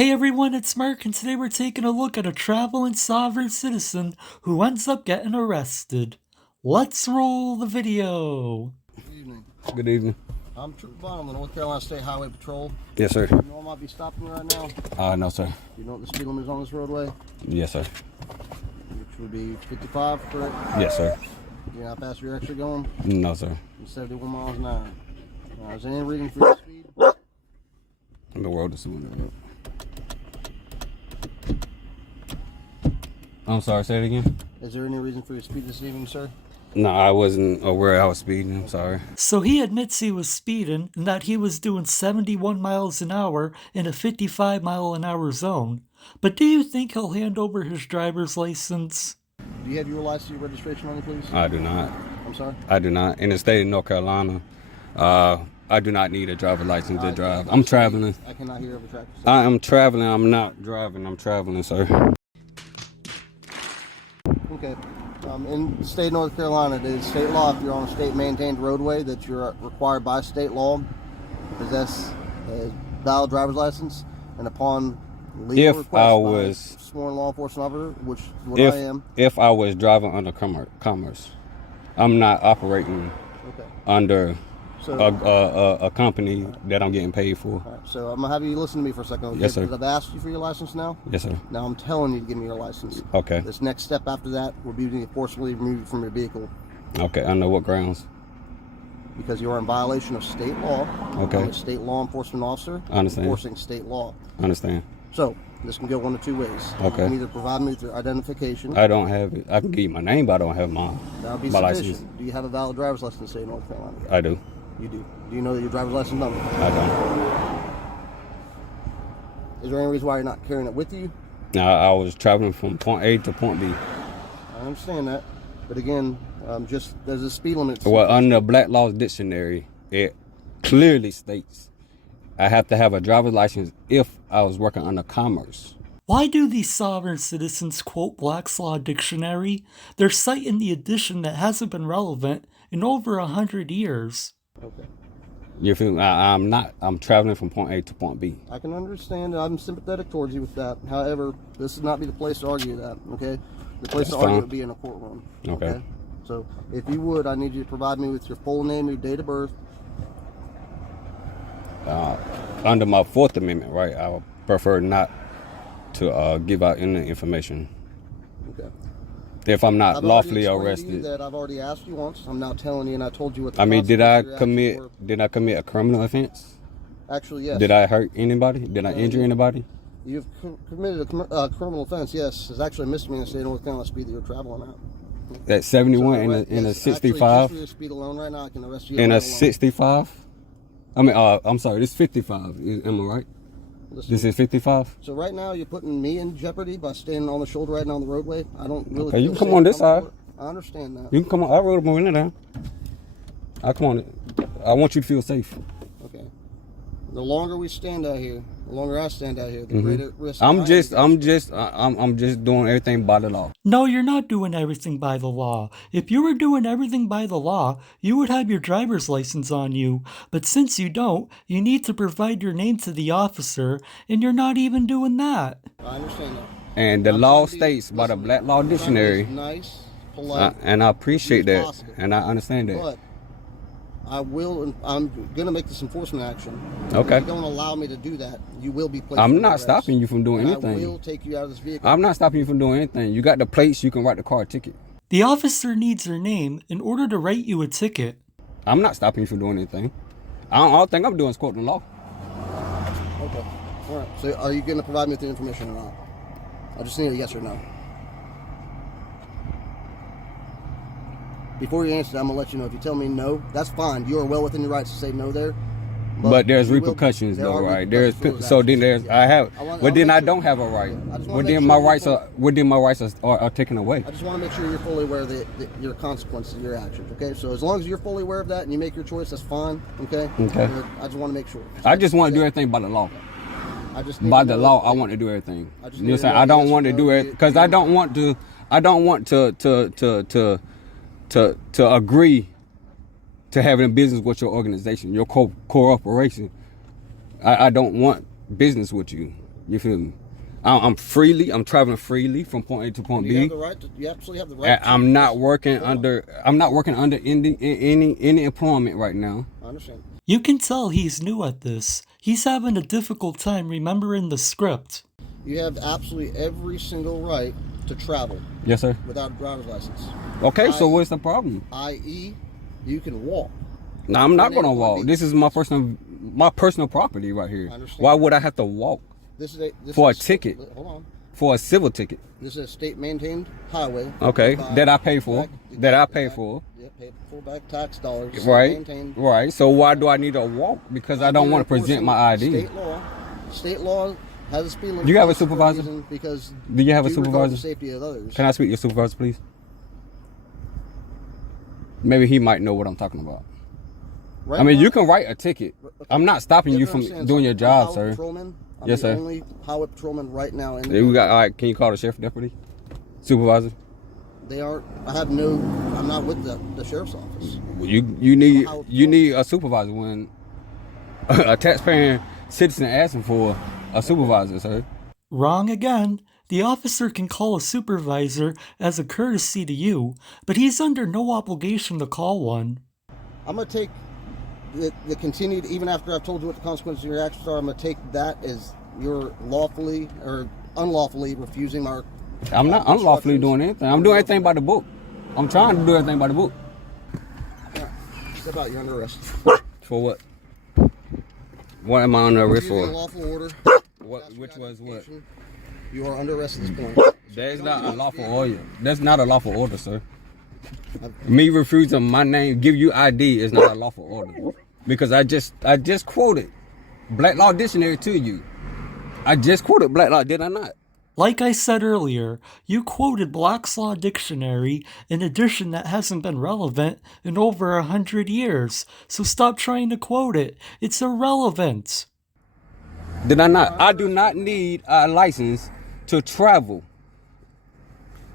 Hey everyone, it's Mark, and today we're taking a look at a traveling sovereign citizen who ends up getting arrested. Let's roll the video. Good evening. Good evening. I'm Trooper Bond, the North Carolina State Highway Patrol. Yes, sir. You know I might be stopping you right now? No, sir. You know what the speed limit is on this roadway? Yes, sir. Which would be 55, correct? Yes, sir. You know how fast you're actually going? No, sir. 71 miles an hour. Is there any reason for your speed? The world is doing I'm sorry, say it again. Is there any reason for your speed this evening, sir? No, I wasn't aware I was speeding. I'm sorry. So he admits he was speeding and that he was doing 71 miles an hour in a 55 mile an hour zone. But do you think he'll hand over his driver's license? Do you have your license, your registration on you, please? I do not. I'm sorry? I do not. In the state of North Carolina, I do not need a driver's license to drive. I'm traveling. I cannot hear of a traffic. I am traveling. I'm not driving. I'm traveling, sir. Okay. In the state of North Carolina, it is state law if you're on a state-maintained roadway that you're required by state law to possess a valid driver's license, and upon legal request by sworn law enforcement officer, which is what I am. If I was driving under commerce, I'm not operating under a company that I'm getting paid for. All right, so I'm gonna have you listen to me for a second. Yes, sir. Because I've asked you for your license now. Yes, sir. Now I'm telling you to give me your license. Okay. This next step after that will be to forcibly remove you from your vehicle. Okay. Under what grounds? Because you are in violation of state law. Okay. I'm a state law enforcement officer. I understand. Enforcing state law. I understand. So this can go one of two ways. Okay. You can either provide me with your identification. I don't have it. I can give you my name, but I don't have my license. license. Do you have a valid driver's license in the state of North Carolina? I do. You do. Do you know your driver's license number? I don't. Is there any reason why you're not carrying it with you? Now, I was traveling from point A to point B. I understand that. But again, just there's a speed limit. Well, under Black Laws Dictionary, it clearly states I have to have a driver's license if I was working under commerce. Why do these sovereign citizens quote Black's Law Dictionary? They're citing the edition that hasn't been relevant in over 100 years. Okay. You feel me? I'm traveling from point A to point B. I can understand. I'm sympathetic towards you with that. However, this would not be the place to argue that, okay? The place to argue would be in a courtroom. Okay. So, if you would, I need you to provide me with your full name, your date of birth. Under my Fourth Amendment, right, I would prefer not to give out any information. Okay. If I'm not lawfully arrested. That I've already asked you once. I'm now telling you, and I told you what the did I commit a criminal offense? Actually, yes. Did I hurt anybody? Did I injure anybody? You've committed a criminal offense, yes. It's actually a misdemeanor in the state of North Carolina speed that you're traveling at. That 71 in a 65? Actually, just for your speed alone right now, I can arrest you. In a 65? I mean, I'm sorry, this is 55. Am I right? Listen, this is 55? So right now, you're putting me in jeopardy by standing on the shoulder right now on the roadway. I don't really... Okay, you can come on this side. I understand that. You can come on. I rode my window down. I come on. I want you to feel safe. Okay. The longer we stand out here, the longer I stand out here, the greater risk. I'm just doing everything by the law. No, you're not doing everything by the law. If you were doing everything by the law, you would have your driver's license on you. But since you don't, you need to provide your name to the officer, and you're not even doing that. I understand that. And the law states by the Black Law Dictionary. Nice, polite. And I appreciate that, and I understand that. But I'm going to make this enforcement action. Okay. If you don't allow me to do that, you will be placed I'm not stopping you from doing anything. I will take you out of this vehicle. I'm not stopping you from doing anything. You got the plates, you can write the car ticket. The officer needs your name in order to write you a ticket. I'm not stopping you from doing anything. All thing I'm doing is quoting the law. Okay. All right. So are you going to provide me with the information or not? I just need a yes or no. Before you answer, I'm going to let you know. If you tell me no, that's fine. You are well within your rights to say no there. But there's repercussions though, right? But then I don't have a right. But then my rights are taken away. I just want to make sure you're fully aware of your consequences of your actions, okay? So as long as you're fully aware of that and you make your choice, that's fine, okay? Okay. I just want to make sure. I just want to do everything by the law. By the law, I want to do everything. You know what I'm saying? I don't want to do it because I don't want to agree to having business with your organization, your corporation. I don't want business with you. You feel me? I'm traveling freely from point A to point You B. have the right to, you absolutely have the right And to. I'm not working under any employment right now. I understand. You can tell he's new at this. He's having a difficult time remembering the script. You have absolutely every single right to travel Yes, sir. without a driver's license. Okay, so what's the problem? I.e., you can walk. No, I'm not Point A gonna to point walk. B. This is my personal property right here. I understand. Why would I have to walk This for is a ticket? Hold on. For a civil ticket? This is a state-maintained highway. Okay, By- that I pay for. back- That I pay back- for. Yeah, pay full back tax dollars. Right, State-maintained. right. So why do I need to walk? Because I don't want to present my ID. State law has a speed limit. You have a for supervisor? reason Because Do you have a regard supervisor? the safety of others. Can I speak to your supervisor, please? Maybe he might know what I'm talking about. Right I mean, now- you can write a ticket. Okay. I'm not stopping you That's from what I'm saying. doing So your I'm a job, highway sir. Patrolman. I'm Yes, the sir. only highway patrolman right now in the We got. country. All right, can you call the sheriff deputy, supervisor? They are. I have no. I'm not with the sheriff's office. You need a supervisor when a taxpaying citizen asking for a supervisor, sir. Wrong again. The officer can call a supervisor as a courtesy to you, but he's under no obligation to call one. I'm gonna take the continued. Even after I've told you what the consequences of your actions are, I'm gonna take that as you're lawfully or unlawfully refusing our. I'm not unlawfully instructions. doing anything. I'm doing everything by the book. I'm trying to do everything by the book. All right. Step out. You're under arrest. For what? What am I under arrest Refusing a for? lawful order. What? Which was what? You are under arrest at this point. That's not a lawful order. That's not a lawful order, sir. Me refusing my name, give you ID is not a lawful order. Because I just quoted Black Law Dictionary to you. I just quoted Black Law, did I not? Like I said earlier, you quoted Black's Law Dictionary, an edition that hasn't been relevant in over 100 years, so stop trying to quote it. It's irrelevant. Did I not? I do not need a license to travel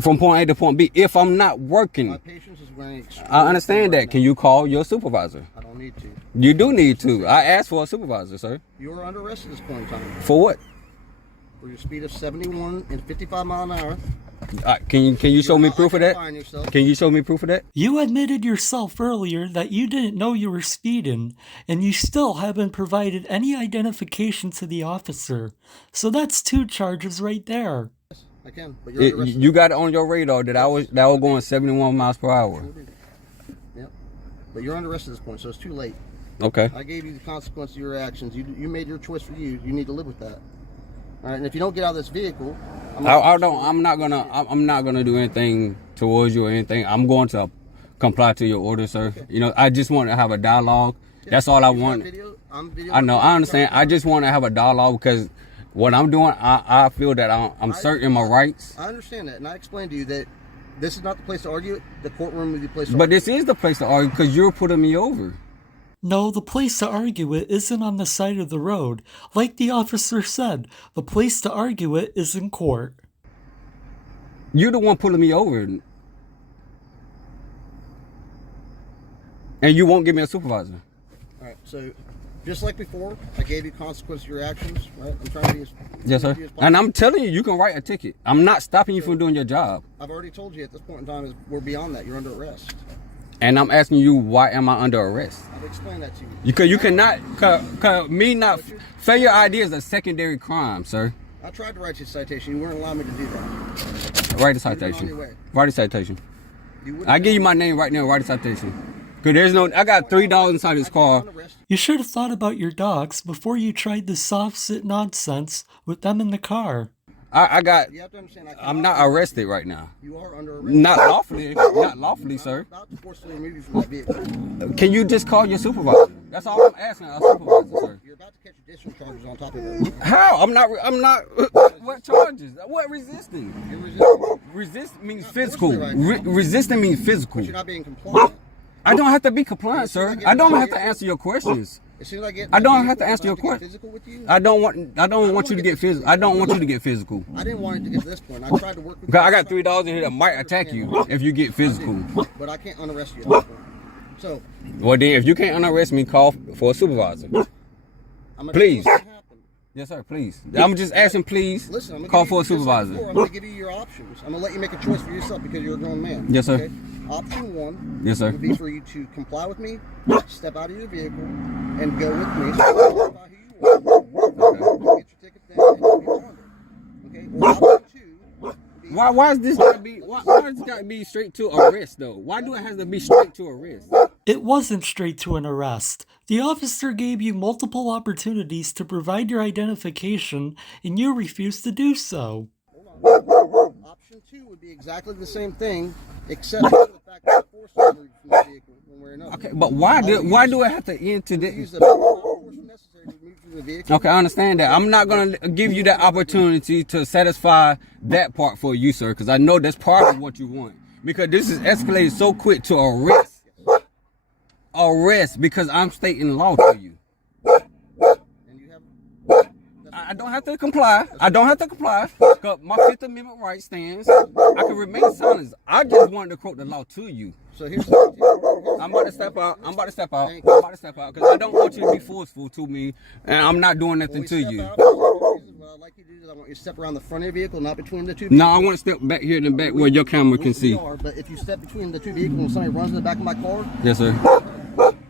from point A to point B if I'm not My working. patience is running extremely I understand thin that. right Can now. you call your supervisor? I don't need to. You do need to. I asked for a supervisor, sir. You are under arrest at this point in time For what? for your speed of 71 and 55 mile an hour. Can you show me proof of that? Identifying yourself. Can you show me proof of that? You admitted yourself earlier that you didn't know you were speeding, and you still haven't provided any identification to the officer. So that's 2 charges right there. I can, but you're under arrest. You got it on your radar that I was going 71 miles per hour. Yep. But you're under arrest at this point, so it's too late. Okay. I gave you the consequence of your actions. You made your choice for you. You need to live with that. All right. And if you don't get out of this vehicle, I'm I'm not gonna do anything towards you or anything. I'm going to comply to your order, sir. You know, I just want to have a dialogue. That's all I want. I know, I understand. I just want to have a dialogue because what I'm doing, I feel that I'm certain my rights. I understand that, and I explained to you that this is not the place to argue it. The courtroom would be the place to But argue this is the place to argue because you're putting me over. No, the place to argue it isn't on the side of the road. Like the officer said, the place to argue it is in court. You're the one pulling me over. And you won't give me a supervisor. All right. So, just like before, I gave you consequence of your actions. Right. I'm trying to be as Yes, sir. as And I'm possible. telling you, you can write a ticket. I'm not stopping you from doing your job. I've already told you at this point in time is we're beyond that. You're under arrest. And I'm asking you, why am I under arrest? I've explained that to you. You cannot, failure ID is a secondary crime, sir. I tried to write you a citation. You weren't allowing me to do that. Write a on your citation. way. Write a citation. You wouldn't I give you my name right now. Write a citation. Cause I got $3 inside this car. You should have thought about your dogs before you tried this soft-sit nonsense with them in the car. You have to understand. I'm not arrested right now. You are under arrest. Not lawfully, sir. Not to forcibly remove you from that vehicle. Can you just call your supervisor? That's all I'm asking, a supervisor, sir. You're about to catch additional charges on top of it. How? I'm not, what charges? What resisting? You're resisting. Resist means physical. forcibly right now. Resisting means physical. You're not being compliant. I don't have to be compliant, sir. I don't have to answer your questions. As soon as I get, I don't have to answer your get question. physical with you. I don't want you to get physical. I don't want you to get physical. I didn't want it to get to this point. I tried to work with you. Because I got $3 in here that might attack you if you get physical. But I can't unarrest you at this point. So, Well, then, if you can't unarrest me, call for a supervisor. I'm gonna Please. tell you what happened. Yes, sir. Please. I'm just asking. Please. Listen, I'm Call for a supervisor. I'm going to give you your options. I'm going to let you make a choice for yourself because you're a grown man. Yes, sir. Okay? Option 1 Yes, sir. would be for you to comply with me, step out of your vehicle, and go with me. So identify who you are. Get your ticket down and you'll be bonded. Okay? Or option 2 would be Why is this gotta be? Why does it gotta be straight to arrest though? Why do it have to be straight to arrest? It wasn't straight to an arrest. The officer gave you multiple opportunities to provide your identification, and you refused to do so. Option 2 would be exactly the same thing, except for the fact that the force is removed from the vehicle when we're in. Okay, but why do it have to end to Use this? the force necessary to remove from the vehicle. Okay, I understand that. I'm not gonna give you that opportunity to satisfy that part for you, sir, because I know that's part of what you want. Because this is escalated so quick to arrest. Arrest, because I'm stating law to you. And you have I don't have to comply. I don't have to comply. Because my Fifth Amendment right stands. I can remain silent. I just wanted to quote the law to you. so here's the I'm about to step out. I'm about to step out. I'm about to step out because I don't want you to be forceful to me, and I'm not doing nothing to you. What I'd like you to do is I want you to step around the front of your vehicle, not between the two vehicles. No, I want to step back here in the back where your camera can see. But if you step between the two vehicles and somebody runs in the back of my car, Yes, sir.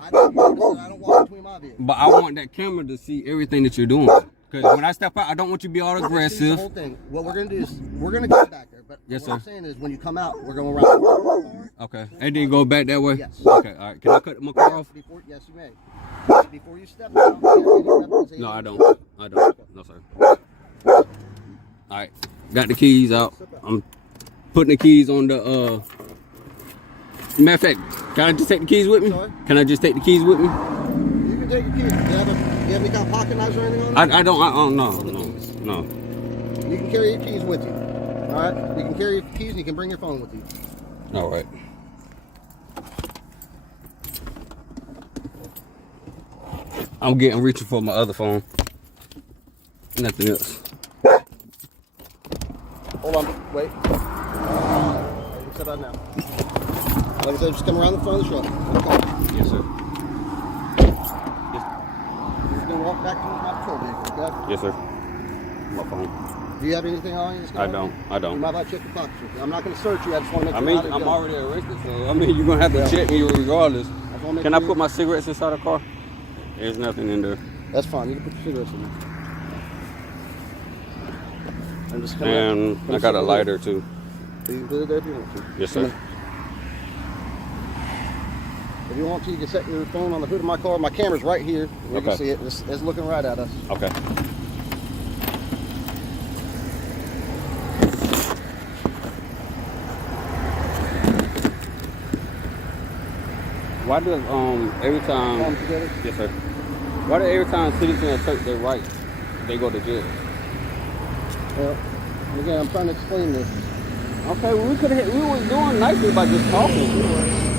I don't walk between my vehicles. But I want that camera to see everything that you're doing. Because when I step out, I don't want you to be all The aggressive. whole thing. What we're gonna do is we're gonna get back there. But Yes, what I'm sir. saying is when you come out, we're going around the car. Okay. And then go back that way? Yes. Okay, all right. Can I cut my car off? Yes, you may. Before you step out, No, I don't. I don't. No, sir. All right. Got the keys out. I'm putting the keys on the, matter of fact, can I just take the keys with me? Sorry? Can I just take the keys with me? You can take your keys. Do you have any kind of pocket knives or anything on you? I don't, no. You can carry your keys with you. All right? You can carry your keys and you can bring your phone with you. All right. I'm reaching for my other phone. Nothing else. Hold on. Wait. You can step out now. Like I said, just come around the front of the truck. Okay. Yes, sir. You're just going to walk back to my patrol vehicle, okay? Yes, sir. My phone. Do you have anything on you? I don't. You might have to check your pockets. I'm not going to search you. I just want to make I sure mean, you're out of I'm jail. already arrested, so I mean, you're gonna have to check me regardless. just wanna make Can I sure put my cigarettes inside the car? There's nothing in there. That's fine. You can put your cigarettes in there. And just come And out. I got a lighter too. You can put it there if you want to. Yes, sir. If you want to, you can set your phone on the hood of my car. My camera's right here. You can Okay. see it. It's looking right at us. Okay. Why does every Palms time together. yes sir. Why do every time citizens assert their rights, they go to jail? Well, again, I'm trying to explain this. Okay, well, we was doing nicely by just talking.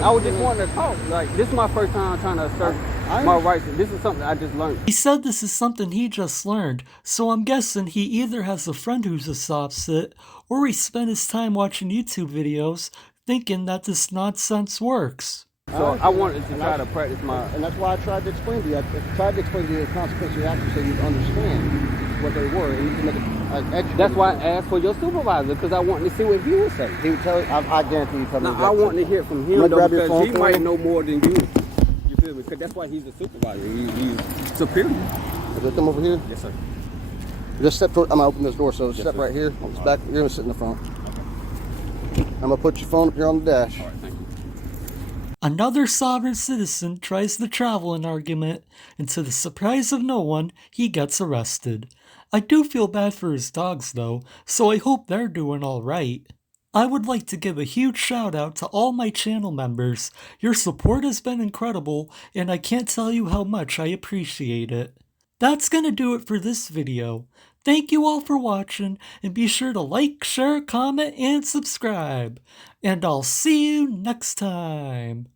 I was just wanting to talk. Like, this is my first time trying to assert my rights. This is something I just learned. He said this is something he just learned, so I'm guessing he either has a friend who's a soft sit, or he spent his time watching YouTube videos thinking that this nonsense works. So I wanted to try to practice my. And that's why I tried to explain to you. I tried to explain to you the consequences of your actions so you'd understand what they were. And you can make an educated That's why I decision. asked for your supervisor, because I wanted to see what he would say. He would tell you, I guarantee you tell me. Now, I want to hear from him, I'm gonna though, grab your because phone he for might you. know more than you. You feel me? Because that's why he's a supervisor. He's superior. Just come over here. Yes, sir. Just step toward, I'm gonna open this door, so step sir. right here. It's back. You're gonna sit in the front. I'm gonna put your phone up here on the dash. All right, thank you. Another sovereign citizen tries to travel an argument, and to the surprise of no one, he gets arrested. I do feel bad for his dogs though, so I hope they're doing alright. I would like to give a huge shout out to all my channel members. Your support has been incredible, and I can't tell you how much I appreciate it. That's gonna do it for this video. Thank you all for watching, and be sure to like, share, comment, and subscribe. And I'll see you next time.